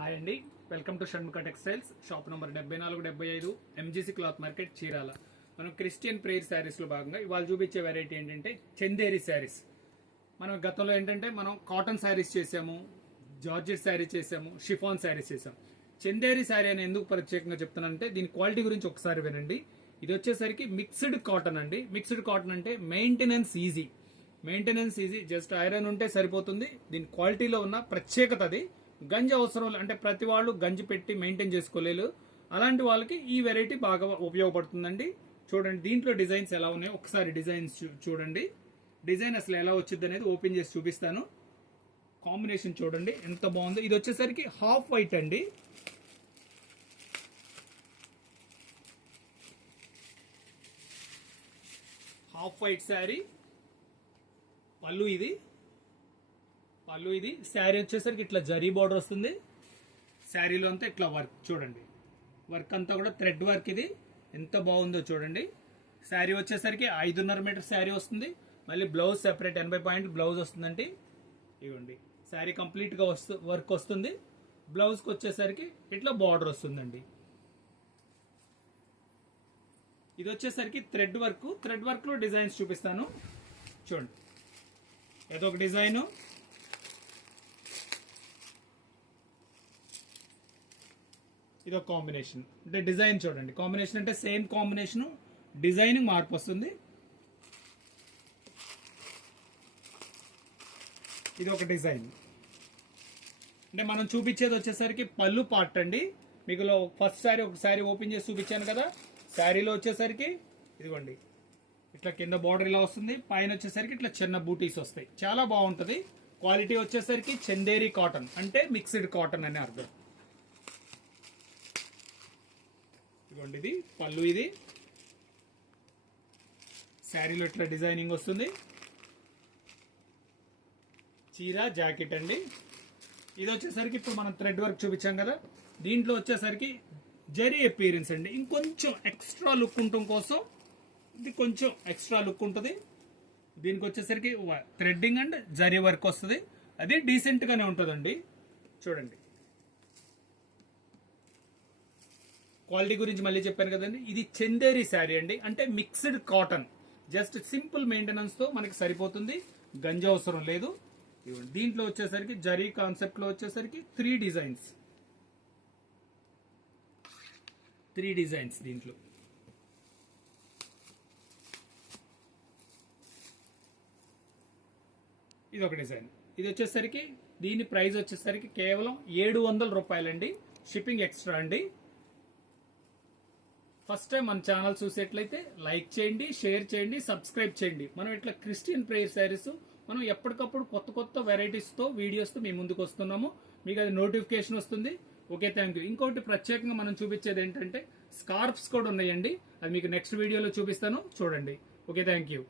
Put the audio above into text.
Hi అండి, welcome to Shanmukha textiles. Shop number 7475 MGC cloth market Chirala. మనం Christian prayer శారీస్లో భాగంగా ఇవాళ చూపించే వెరైటీ ఏంటంటే చందేరి శారీస్. మనం గతంలో ఏంటంటే మనం కాటన్ శారీస్ చేసాము, జార్జెట్ శారీ చేసాము, షిఫాన్ శారీస్ చేసాము. చందేరి శారీ అని ఎందుకు ప్రత్యేకంగా చెప్తున్నానంటే దీని క్వాలిటీ గురించి ఒకసారి వినండి. ఇది వచ్చేసరికి మిక్స్డ్ కాటన్ అండి. మిక్స్డ్ కాటన్ అంటే మెయింటెనెన్స్ ఈజీ, జస్ట్ ఐరన్ ఉంటే సరిపోతుంది. దీని క్వాలిటీలో ఉన్న ప్రత్యేకత అది. గంజి అవసరం అంటే ప్రతి వాళ్ళు గంజి పెట్టి మెయింటైన్ చేసుకోలేరు. అలాంటి వాళ్ళకి ఈ వెరైటీ బాగా ఉపయోగపడుతుందండి. చూడండి దీంట్లో డిజైన్స్ ఎలా ఉన్నాయో ఒకసారి డిజైన్స్ చూడండి. డిజైన్ అసలు ఎలా వచ్చింది అనేది ఓపెన్ చేసి చూపిస్తాను. కాంబినేషన్ చూడండి ఎంత బాగుందో. ఇది వచ్చేసరికి హాఫ్ వైట్ అండి. Half white sari. పళ్ళు ఇది శారీ వచ్చేసరికి ఇట్లా జరీ బార్డర్ వస్తుంది. శారీలో అంతా ఇట్లా వర్క్ చూడండి, వర్క్ అంతా కూడా థ్రెడ్ వర్క్. ఇది ఎంత బాగుందో చూడండి. శారీ వచ్చేసరికి 5.5 మీటర్ శారీ వస్తుంది. మళ్ళీ బ్లౌజ్ సెపరేట్ 80 పాయింట్ బ్లౌజ్ వస్తుందండి. ఇవ్వండి శారీ కంప్లీట్ గా వర్క్ వస్తుంది. బ్లౌజ్ కి వచ్చేసరికి ఇట్లా బార్డర్ వస్తుందండి. ఇది వచ్చేసరికి థ్రెడ్ వర్క్ లో డిజైన్స్ చూపిస్తాను చూడండి. ఏదో ఒక డిజైన్, ఇదొక కాంబినేషన్. అంటే డిజైన్ చూడండి, కాంబినేషన్ అంటే సేమ్ కాంబినేషన్, డిజైన్ మార్పు వస్తుంది. ఇది ఒక డిజైన్. అంటే మనం చూపించేది వచ్చేసరికి పళ్ళు పార్ట్ అండి. మీకు ఫస్ట్ సారీ ఒక సారీ ఓపెన్ చేసి చూపించాను కదా. శారీలో వచ్చేసరికి ఇదిగోండి ఇట్లా కింద బార్డర్ ఇలా వస్తుంది. పైన వచ్చేసరికి ఇట్లా చిన్న బూటీస్ వస్తాయి. చాలా బాగుంటది. క్వాలిటీ వచ్చేసరికి చందేరి కాటన్ అంటే మిక్స్డ్ కాటన్ అని అర్థం. ఇదిగోండి ఇది పళ్ళు. ఇది శారీలో ఇట్లా డిజైనింగ్ వస్తుంది. చీర జాకెట్ అండి. ఇది వచ్చేసరికి ఇప్పుడు మనం థ్రెడ్ వర్క్ చూపించాం కదా, దీంట్లో వచ్చేసరికి జరీ అపీరెన్స్ అండి. ఇంకొంచెం ఎక్స్ట్రా లుక్ ఉండటం కోసం ఇది కొంచెం ఎక్స్ట్రా లుక్ ఉంటుంది. దీనికి వచ్చేసరికి థ్రెడ్డింగ్ అండ్ జరీ వర్క్ వస్తుంది. అది డీసెంట్ గానే ఉంటుందండి. చూడండి క్వాలిటీ గురించి మళ్ళీ చెప్పాను కదండి. ఇది చందేరి శారీ అండి. అంటే mixed cotton, just simple maintenance తో మనకి సరిపోతుంది. గంజి అవసరం లేదు. దీంట్లో వచ్చేసరికి జరీ కాన్సెప్ట్ లో వచ్చేసరికి 3 డిజైన్స్ దీంట్లో. ఇది ఒక డిజైన్. ఇది వచ్చేసరికి దీని ప్రైస్ వచ్చేసరికి కేవలం 700 రూపాయలండి. షిప్పింగ్ ఎక్స్ట్రా అండి. ఫస్ట్ టైం మన ఛానల్ చూసేట్లయితే లైక్ చేయండి, షేర్ చేయండి, సబ్స్క్రైబ్ చేయండి. మనం ఇట్లా క్రిస్టియన్ ప్రేయర్ శారీస్ మనం ఎప్పటికప్పుడు కొత్త వీడియోస్ తో మీ ముందుకు వస్తున్నాము. మీకు అది నోటిఫికేషన్ వస్తుంది. Okay, thank you. ఇంకోటి ప్రత్యేకంగా మనం చూపించేది ఏంటంటే స్కార్ఫ్స్ కూడా ఉన్నాయండి. అది మీకు నెక్స్ట్ వీడియోలో చూపిస్తాను చూడండి. Okay, thank you.